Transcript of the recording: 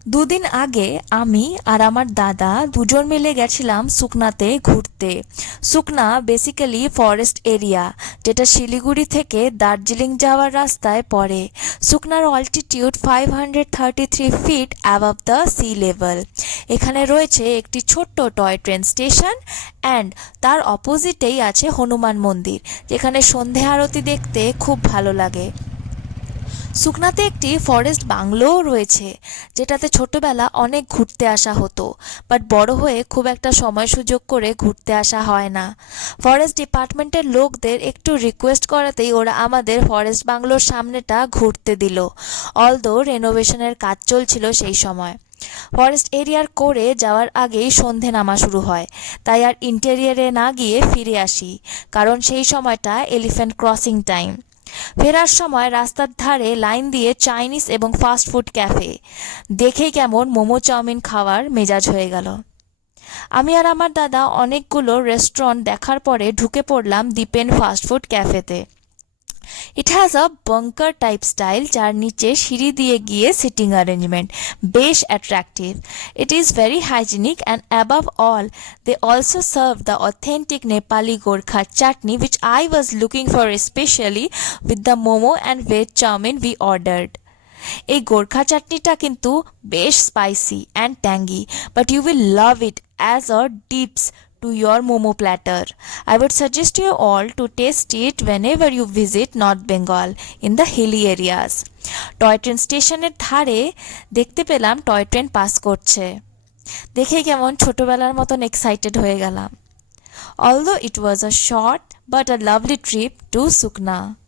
দুদিন আগে আমি আর আমার দাদা দুজন মিলে গেছিলাম সুকনাতে ঘুরতে। সুকনা বেসিক্যালি ফরেস্ট এরিয়া, যেটা শিলিগুড়ি থেকে দার্জিলিং যাওয়ার রাস্তায় পড়ে। সুকনার altitude 533 fit above the sea level. এখানে রয়েছে একটি ছোট্ট টয় ট্রেন স্টেশন অ্যান্ড তার অপোজিটেই আছে হনুমান মন্দির, যেখানে সন্ধে আরতি দেখতে খুব ভালো লাগে। সুকনাতে একটি ফরেস্ট বাংলোও রয়েছে, যেটাতে ছোটবেলা অনেক ঘুরতে আসা হতো, বাট বড় হয়ে খুব একটা সময় সুযোগ করে ঘুরতে আসা হয় না। ফরেস্ট ডিপার্টমেন্টের লোকদের একটু রিকোয়েস্ট করাতেই ওরা আমাদের ফরেস্ট বাংলোর সামনেটা ঘুরতে দিল, অলদো রেনোভেশনের কাজ চলছিল সেই সময়। ফরেস্ট এরিয়ার করে যাওয়ার আগেই সন্ধে নামা শুরু হয়, তাই আর ইন্টেরিয়ারে না গিয়ে ফিরে আসি, কারণ সেই সময়টা এলিফ্যান্ট ক্রসিং টাইম। ফেরার সময় রাস্তার ধারে লাইন দিয়ে চাইনিজ এবং ফাস্ট ফুড ক্যাফে দেখেই কেমন মোমো চাউমিন খাওয়ার মেজাজ হয়ে গেল। আমি আর আমার দাদা অনেকগুলো রেস্টুরেন্ট দেখার পরে ঢুকে পড়লাম দীপেন ফাস্ট ফুড ক্যাফেতে। It has a bunker type style, যার নিচে সিঁড়ি দিয়ে গিয়ে সিটিং অ্যারেঞ্জমেন্ট বেশ attractive. It is very hygienic and above all they also serve the authentic Nepali Gorkha chutney, which I was looking for especially with the momo and veg chowmin we ordered. এই গোর্খা চাটনিটা কিন্তু বেশ spicy and tangy, but you will love it as a dips to your momo platter. I would suggest you all to taste it whenever you visit North Bengal in the hilly areas. Toy train স্টেশনের ধারে দেখতে পেলাম toy train pass করছে, দেখে কেমন ছোটবেলার মতন excited হয়ে গেলাম। Although it was a short but a lovely trip to Sukna.